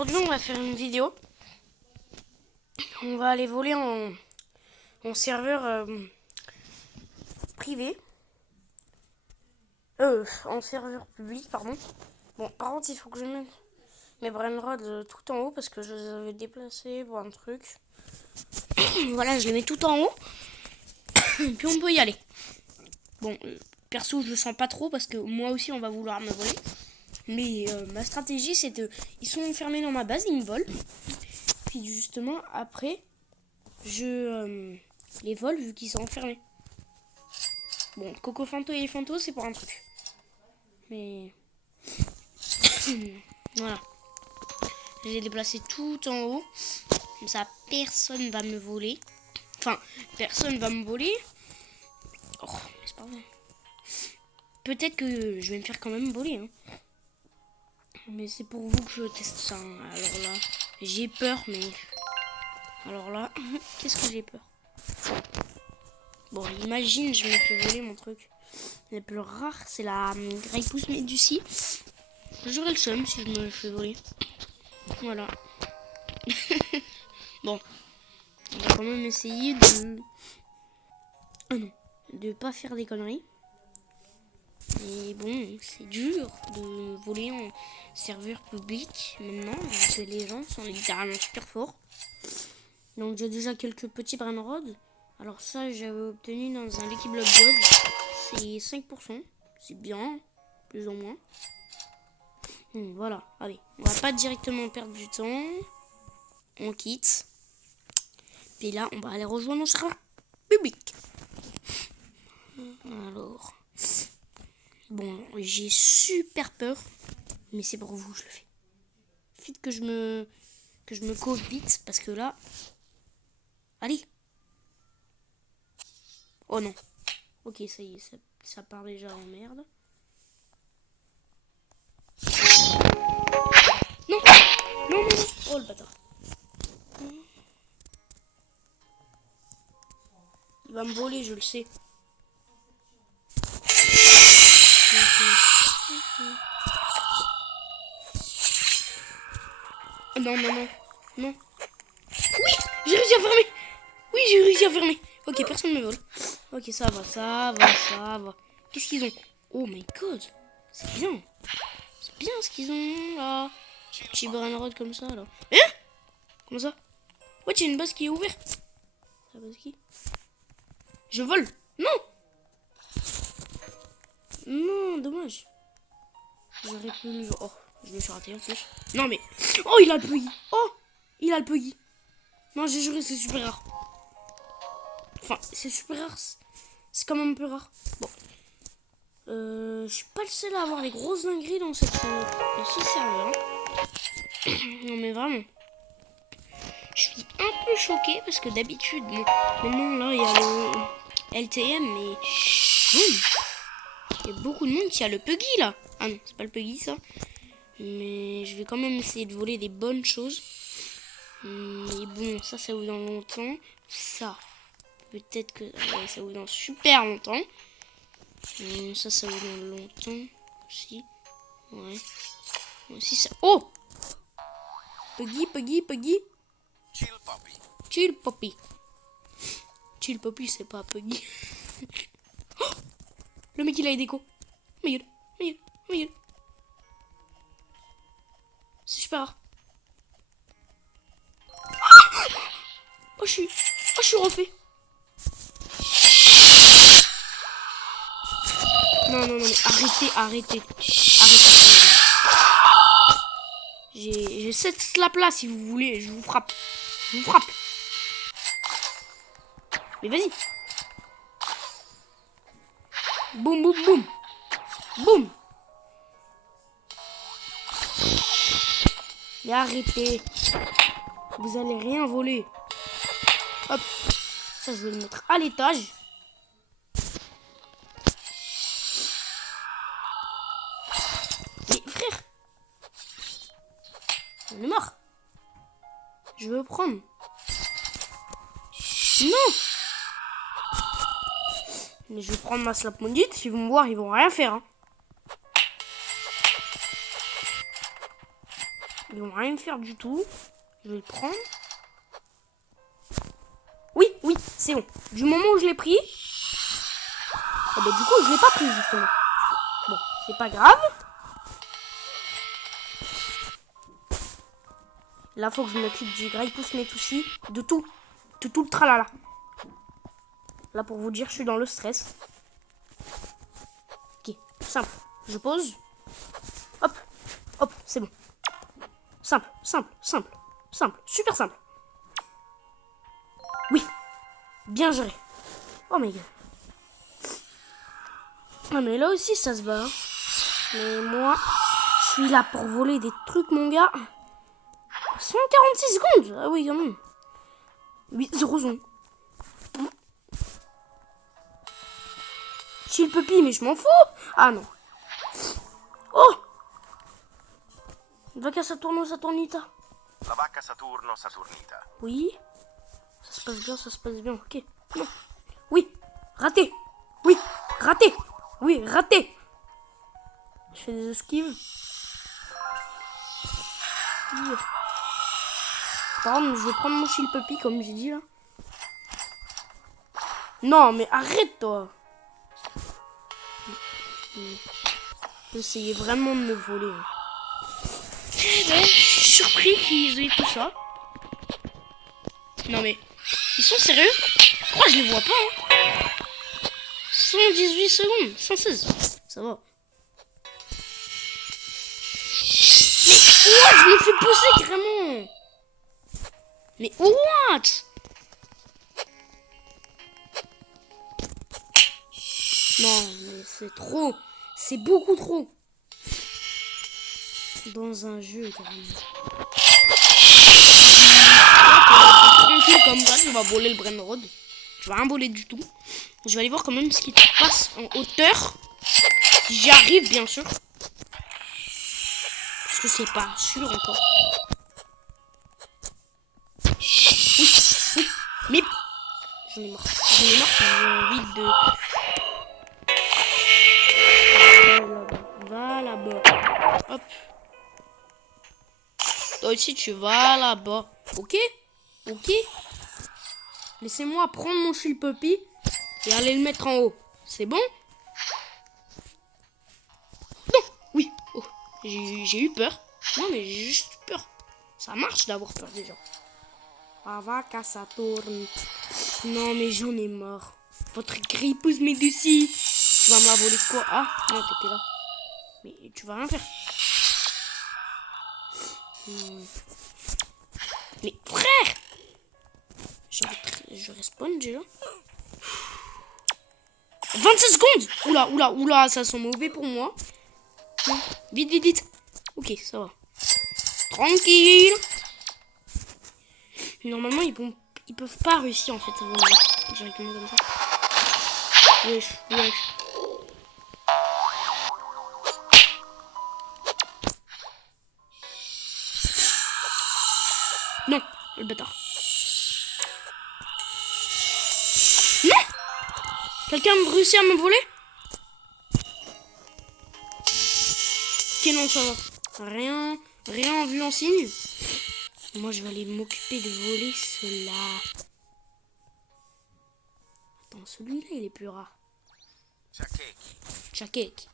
Aujourd'hui, on va faire une vidéo. On va aller voler en serveur privé. En serveur public, pardon. Bon, par contre, il faut que je mette mes brainrods tout en haut parce que je les avais déplacés pour un truc. Voilà, je les mets tout en haut. Puis on peut y aller. Bon, perso, je le sens pas trop parce que moi aussi, on va vouloir me voler. Mais ma stratégie, c'est de... Ils sont enfermés dans ma base, ils me volent. Puis justement, après, je les vole vu qu'ils sont enfermés. Bon, Coco Fanto et Fanto, c'est pour un truc. Mais... voilà. Je les ai déplacés tout en haut. Comme ça, personne va me voler. Enfin, personne va me voler. Oh, mais c'est pas vrai. Peut-être que je vais me faire quand même voler. Hein. Mais c'est pour vous que je teste ça. Hein. Alors là, j'ai peur, mais... Alors là, qu'est-ce que j'ai peur? Bon, imagine, je me fais voler mon truc. Le plus rare, c'est la Greypousse Médusie. J'aurais le seum si je me fais voler. Voilà. Bon, on va quand même essayer de... Ah non, de pas faire des conneries. Mais bon, c'est dur de voler en serveur public maintenant, parce que les gens sont littéralement super forts. Donc j'ai déjà quelques petits brainrods. Alors ça, j'avais obtenu dans un Lucky Block God. C'est 5%. C'est bien, plus ou moins. Voilà, allez. On va pas directement perdre du temps. On quitte. Puis là, on va aller rejoindre notre serveur public. Alors... Bon, j'ai super peur. Mais c'est pour vous, je le fais. Vite que je me colle vite, parce que là... Allez. Oh non. Ok, ça y est, ça part déjà en merde. Non. Non, non, non. Oh le bâtard. Il va me voler, je le sais. Non, non, non. Non. Oui, j'ai réussi à fermer. Oui, j'ai réussi à fermer. Ok, personne ne me vole. Ok, ça va, ça va, ça va. Qu'est-ce qu'ils ont? Oh my god. C'est bien. C'est bien ce qu'ils ont là. Petit brainrod comme ça là. Hein? Comment ça? Ouais, il y a une base qui est ouverte. La base qui? Je vole. Non. Non, dommage. J'aurais pu... Oh, je me suis raté en plus. Non mais... Oh, il a le puggy. Oh, il a le puggy. Non, j'ai juré, c'est super rare. Enfin, c'est super rare. C'est quand même un peu rare. Bon. Je suis pas le seul à avoir des grosses dingueries dans cette serveur. Hein. Non mais vraiment. Je suis un peu choquée parce que d'habitude, bon, maintenant là il y a le LTM, mais il y a beaucoup de monde qui a le puggy là. Ah non, c'est pas le puggy ça. Mais je vais quand même essayer de voler des bonnes choses. Mais bon, ça ouvre dans longtemps. Ça, peut-être que ouais, ça ouvre dans super longtemps. Ça ouvre dans longtemps aussi. Ouais. Aussi ça. Oh! Puggy, puggy, puggy. Chill Poppy. Chill Poppy. Chill Poppy, c'est pas Puggy. Oh, le mec il a les déco. Mais gueule, mais gueule, mais gueule. C'est super rare. Oh, je suis refait. Non, non, non, mais arrêtez. J'ai cette slap là si vous voulez, je vous frappe. Mais vas-y. Boum, boum, boum. Boum. Mais arrêtez. Vous allez rien voler. Hop. Ça, je vais le mettre à l'étage. Mais frère. J'en ai marre. Je veux prendre. Non. Mais je vais prendre ma slap maudite. Ils vont me voir, ils vont rien faire. Hein. Ils vont rien me faire du tout. Je vais le prendre. Oui, oui, c'est bon. Du moment où je l'ai pris... Ah bah, du coup, je l'ai pas pris, justement. Bon, c'est pas grave. Là, faut que je m'occupe du Greypoux Metussi. De tout le tralala. Là, pour vous dire, je suis dans le stress. Ok, simple. Je pose. Hop, hop, c'est bon. Simple, simple, simple, simple, super simple. Oui, bien géré. Oh my god. Ah mais là aussi ça se bat. Hein. Mais moi, je suis là pour voler des trucs mon gars. 146 secondes. Ah oui quand même. 8 0 secondes. Chill puppy mais je m'en fous. Ah non. Oh. Vacca Saturno Saturnita. La vacca Saturno Saturnita. Oui. Ça se passe bien, ça se passe bien. Ok. Non. Oui. Raté. Oui. Raté. Oui, raté. Je fais des esquives. Par contre, je vais prendre mon shield puppy comme j'ai dit là. Non, mais arrête toi. Essayez vraiment de me voler. Ouais, je suis surpris qu'ils aient tout ça. Non mais, ils sont sérieux? Pourquoi je les vois pas hein? 118 secondes, 116. Ça va. Mais what? Je me fais pousser carrément. Mais what? Non, mais c'est trop. C'est beaucoup trop. Dans un jeu, carrément. Tranquille comme ça, tu vas voler le Brainrod. Tu vas rien voler du tout. Je vais aller voir quand même ce qui se passe en hauteur. Si j'y arrive, bien sûr. Parce que c'est pas sûr encore. Oui, oui. Mais j'en ai marre. J'en ai marre. J'ai envie de... Va là-bas. Hop. Toi aussi, tu vas là-bas. Ok? Ok? Laissez-moi prendre mon shield puppy et aller le mettre en haut. C'est bon? Non! Oui. Oh. J'ai eu peur. Non, mais j'ai juste eu peur. Ça marche d'avoir peur déjà. Vacca Saturne. Non, mais j'en ai marre. Votre Greypoux Metussi. Tu vas me la voler quoi? Ah, non, t'étais là. Mais tu vas rien faire. Mais frère! Je respawn déjà. 27 secondes! Oula, oula, oula, ça sent mauvais pour moi. Vite, vite, vite. Ok, ça va. Tranquille. Normalement, ils peuvent pas réussir en fait. Directement comme ça. Wesh, wesh. Non, le bâtard. Non! Quelqu'un a réussi à me voler? Ok, non, ça va. Rien vu en signe. Moi, je vais aller m'occuper de voler cela. Attends, celui-là, il est plus rare. Tchakek.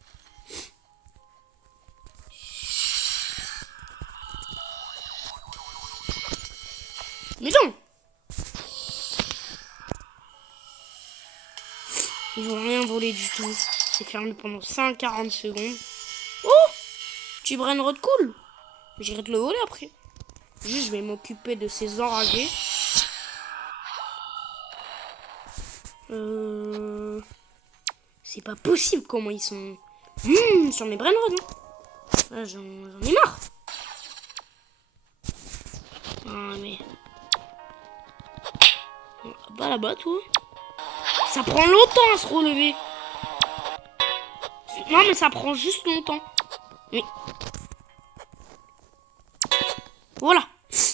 Mais non! Ils vont rien voler du tout. C'est fermé pendant 140 secondes. Oh! Petit Brainrod cool. J'irai te le voler après. Juste, je vais m'occuper de ces enragés. C'est pas possible comment ils sont... sur mes Brainrod. Ah, j'en ai marre. Ah, mais... Va là-bas, toi. Ça prend longtemps à se relever. Non, mais ça prend juste longtemps. Oui. Voilà.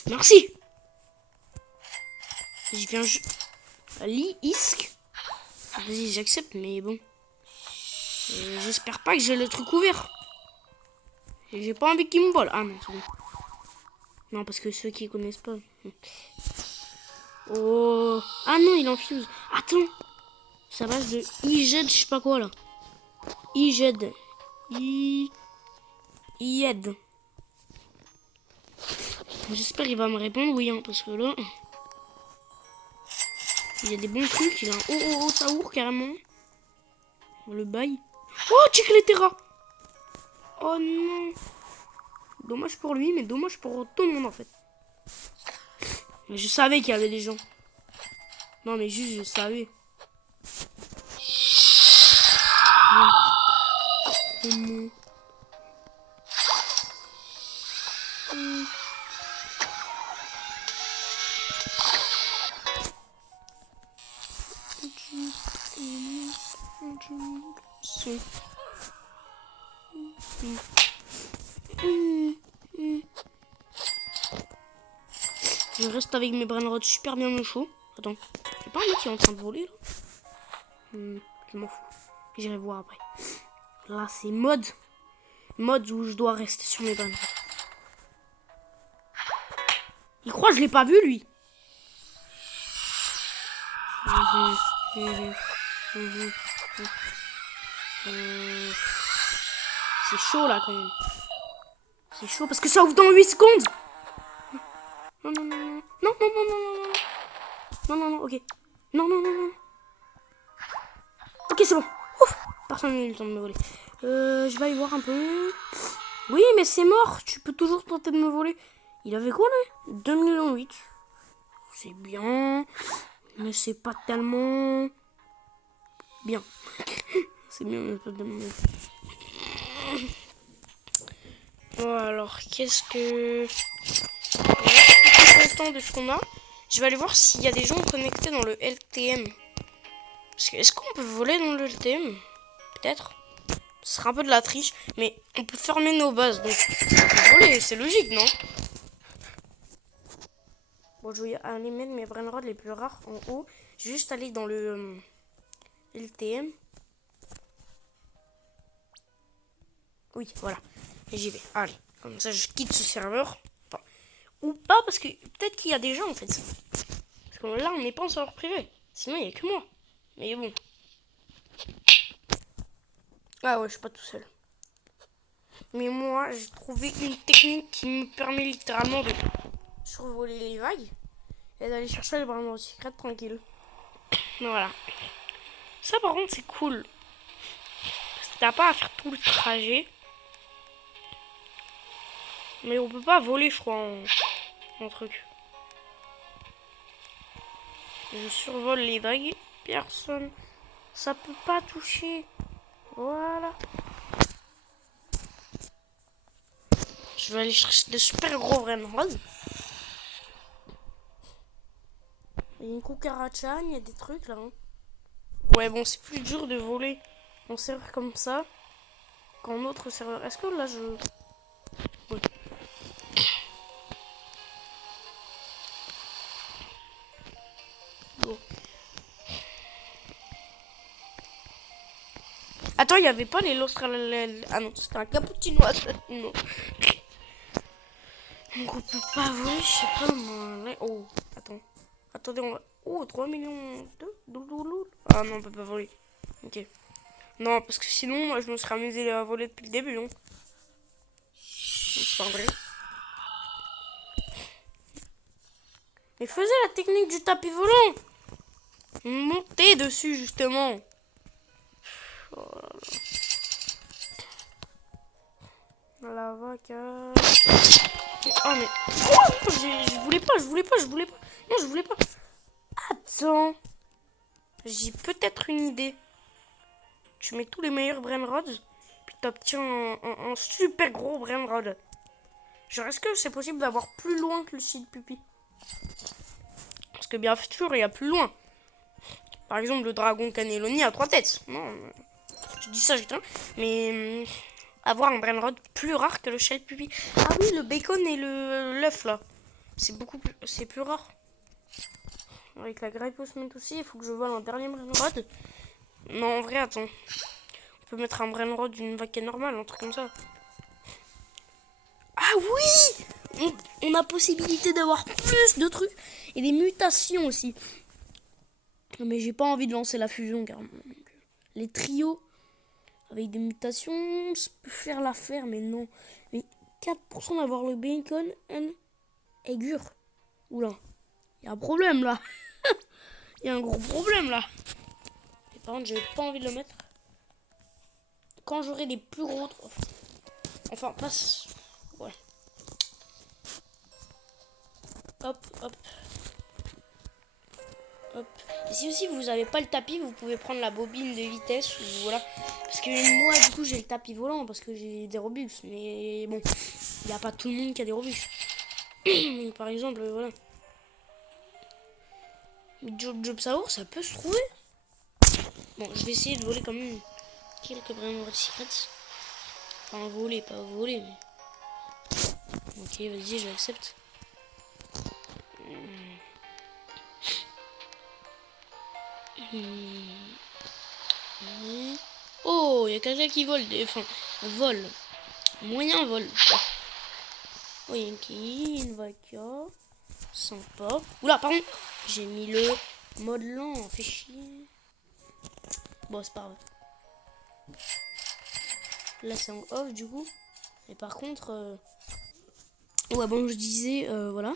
Merci. Je viens juste... Isque. Vas-y, j'accepte, mais bon. J'espère pas que j'ai le truc ouvert. J'ai pas envie qu'il me vole. Ah non, c'est bon. Non, parce que ceux qui connaissent pas. Oh. Ah non, il infuse. Attends. Ça base de IZ, je sais pas quoi là. IZ. IED. J'espère qu'il va me répondre oui, hein, parce que là. Il y a des bons trucs. Il a un oh Saour carrément. Le bail. Oh, check les terras. Oh non. Dommage pour lui, mais dommage pour tout le monde en fait. Mais je savais qu'il y avait des gens. Non, mais juste, je savais. Oh non. Je reste avec mes brainrods super bien au chaud. Attends, c'est pas un mec qui est en train de voler là? Je m'en fous. J'irai voir après. Là, c'est mode. Mode où je dois rester sur mes brainrods. Il croit que je l'ai pas vu lui. C'est chaud là quand même. C'est chaud parce que ça ouvre dans 8 secondes. Non, non, non, non. Non, non, non, non, non, non. Non, non, non, ok. Non, non, non, non. Ok, c'est bon. Ouf. Personne n'a eu le temps de me voler. Je vais aller voir un peu. Oui, mais c'est mort. Tu peux toujours tenter de me voler. Il avait quoi là? 2,8 millions. C'est bien. Mais c'est pas tellement bien. C'est bien, mais pas tellement bien. Bon, alors, qu'est-ce que... Je suis content de ce qu'on a. Je vais aller voir s'il y a des gens connectés dans le LTM. Parce que, est-ce qu'on peut voler dans le LTM? Peut-être. Ce sera un peu de la triche, mais on peut fermer nos bases. Donc, on peut voler, c'est logique, non? Bon, je vais aller mettre mes brainrods les plus rares en haut. Juste aller dans le LTM. Oui, voilà. Et j'y vais. Allez, comme ça, je quitte ce serveur. Enfin, ou pas, parce que peut-être qu'il y a des gens, en fait. Parce que là, on n'est pas en serveur privé. Sinon, il n'y a que moi. Mais bon. Ah ouais, je suis pas tout seul. Mais moi, j'ai trouvé une technique qui me permet littéralement de survoler les vagues et d'aller chercher les brainrods secrets tranquille. Voilà. Ça, par contre, c'est cool. Parce que t'as pas à faire tout le trajet. Mais on peut pas voler, je crois, en truc. Je survole les vagues. Personne. Ça peut pas toucher. Voilà. Je vais aller chercher de super gros brainrods. Il y a une cucaracha, il y a des trucs là. Hein. Ouais, bon, c'est plus dur de voler en serveur comme ça qu'en autre serveur. Est-ce que là je... Oui. Bon. Attends, il n'y avait pas les l'Australien. Ah non, c'était un cappuccino. Non. Donc on peut pas voler, je sais pas moi. Oh, attends. Attendez, on va... Oh, 3 millions de... Ah non, on peut pas voler. Ok. Non, parce que sinon, moi, je me serais amusé à voler depuis le début. Hein. C'est pas vrai. Mais faisez la technique du tapis volant. Montez dessus, justement. Oh là là. La vacasse. Oh mais... Oh, je voulais pas. Non, je voulais pas. Attends. J'ai peut-être une idée. Tu mets tous les meilleurs brainrods, puis t'obtiens un super gros brainrod. Genre, est-ce que c'est possible d'avoir plus loin que le site Pupi? Parce que bien sûr, il y a plus loin. Par exemple, le dragon cannelloni a 3 têtes. Non, je dis ça, j'ai rien. Mais avoir un brainrod plus rare que le shell Pupi. Ah oui, le bacon et l'œuf là. C'est beaucoup plus... C'est plus rare. Avec la grappe osmette aussi, il faut que je vole un dernier brainrod. Non, en vrai, attends. On peut mettre un brainrod d'une vaca normale, un truc comme ça. Ah oui! on a possibilité d'avoir plus de trucs et des mutations aussi. Mais j'ai pas envie de lancer la fusion car les trios avec des mutations, ça peut faire l'affaire, mais non. Mais 4% d'avoir le bacon and aigure. Oula, il y a un problème là. Il y a un gros problème là. Et par contre, j'ai pas envie de le mettre. Quand j'aurai des plus gros... Enfin, passe... Ouais. Hop, hop. Hop. Et si aussi vous n'avez pas le tapis, vous pouvez prendre la bobine de vitesse. Ou voilà. Parce que moi, du coup, j'ai le tapis volant parce que j'ai des Robux. Mais bon, il n'y a pas tout le monde qui a des Robux. Par exemple, voilà. Mais Job Saour, ça peut se trouver. Bon, je vais essayer de voler quand même quelques Brainrod Secrets. Enfin, voler, pas voler, mais... Ok, vas-y, j'accepte. Oh, il y a quelqu'un qui vole. Enfin, vole. Moyen vol. Oh, il y a une vaca. Sympa. Oula, pardon. J'ai mis le mode lent. Fait chier. Bon, c'est pas grave. Là, c'est en off, du coup. Et par contre... Ouais, bon, je disais... voilà.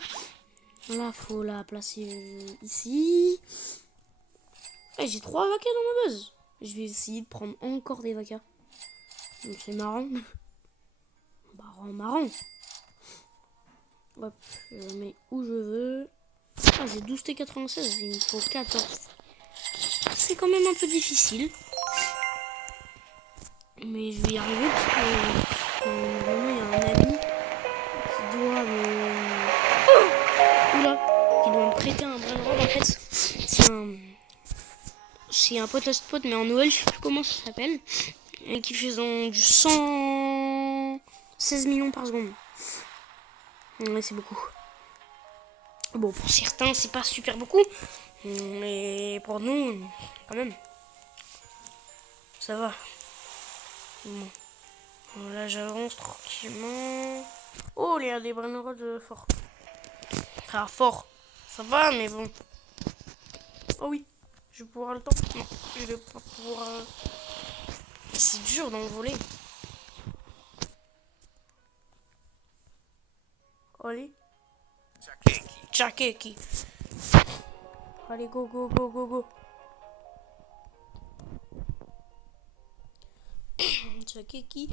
Là, faut la placer ici. Ouais, j'ai 3 vacas dans ma base. Je vais essayer de prendre encore des vacas. Donc c'est marrant. Marrant. Hop, je le mets où je veux. Ah, j'ai 12 T96, il me faut 14. C'est quand même un peu difficile. Mais je vais y arriver parce que normalement il y a un ami qui doit qui doit me prêter un Brainrod en fait. C'est un pote à spot mais en Noël, je sais plus comment ça s'appelle. Et qui fait du 116 millions par seconde. Ouais, c'est beaucoup. Bon, pour certains, c'est pas super beaucoup. Mais pour nous, quand même. Ça va. Bon. Là, j'avance tranquillement. Oh, il y a des Brainrod forts. Enfin, fort. Ça va, mais bon. Oh oui. Je vais pouvoir le temps. Non, je vais pas pouvoir... C'est dur d'envoler. Allez. Tchakeki. Allez, go, go, go, go, go. Tchakeki.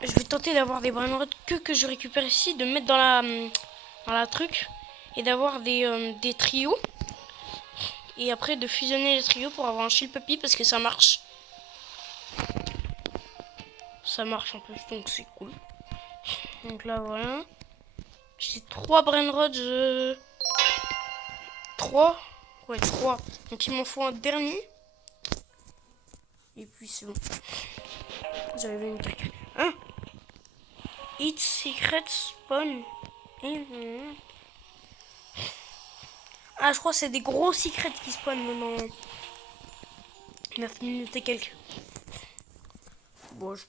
Je vais tenter d'avoir des Brainrod que je récupère ici, de mettre dans la truc. Et d'avoir des trios. Et après de fusionner les trios pour avoir un shield puppy parce que ça marche. Ça marche en plus, donc c'est cool. Donc là, voilà. J'ai 3 Brainrods. 3. Ouais, 3. Donc il m'en faut un dernier. Et puis c'est bon. J'avais une truc. Hein? It's secret spawn. Ah, je crois que c'est des gros secrets qui spawnent dans 9 minutes et quelques. Bon, je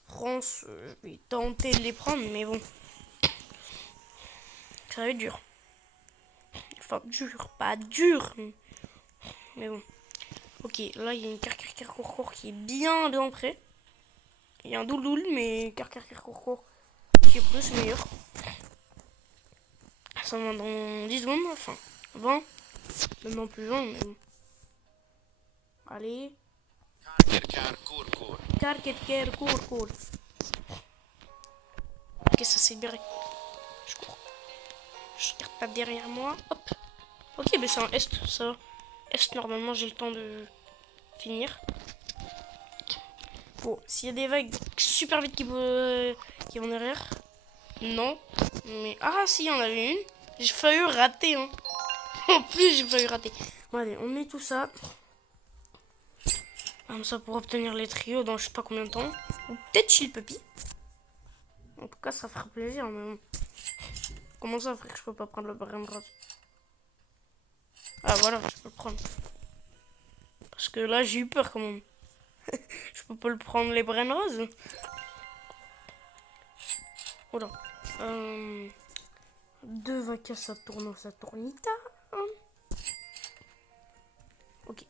vais tenter de les prendre, mais bon. Ça va être dur. Enfin, dur, pas dur. Mais bon. Ok, là, il y a une Karkarkarkourkour qui est bien près. Il y a un douloul, mais Karkarkarkourkour qui est plus meilleur. Ça va dans 10 secondes, enfin 20. Même plus 20, mais bon. Allez. Karkarkarkourkour. Ok, ça c'est libéré. Je cours. Je regarde pas derrière moi. Hop. Ok, mais c'est un Est, ça va. Est, normalement, j'ai le temps de finir. Bon, s'il y a des vagues super vite qui vont derrière. Non. Mais... Ah, si, il y en avait une. J'ai failli rater, hein. En plus, j'ai failli rater. Bon, allez, on met tout ça. Comme ça, pour obtenir les trios dans je sais pas combien de temps. Ou peut-être Chill Puppy. En tout cas, ça fera plaisir, mais bon. Comment ça, frère, je peux pas prendre le Brainrod? Ah, voilà, je peux le prendre. Parce que là, j'ai eu peur, quand même. Je peux pas le prendre, les Brainrods. Oh là. 2 vacas Saturno Saturnita. Ok.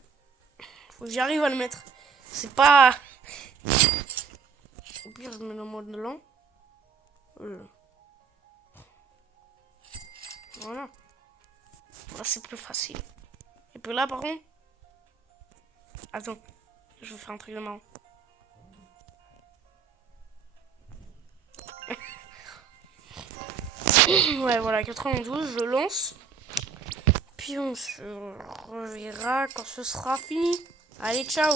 Faut que j'arrive à le mettre. C'est pas... Au pire, je mets le mode lent. Voilà. Là, c'est plus facile. Et puis là, par contre... Attends. Je vais faire un truc de marrant. Ouais, voilà, 92, je lance. Puis on se reverra quand ce sera fini. Allez, ciao!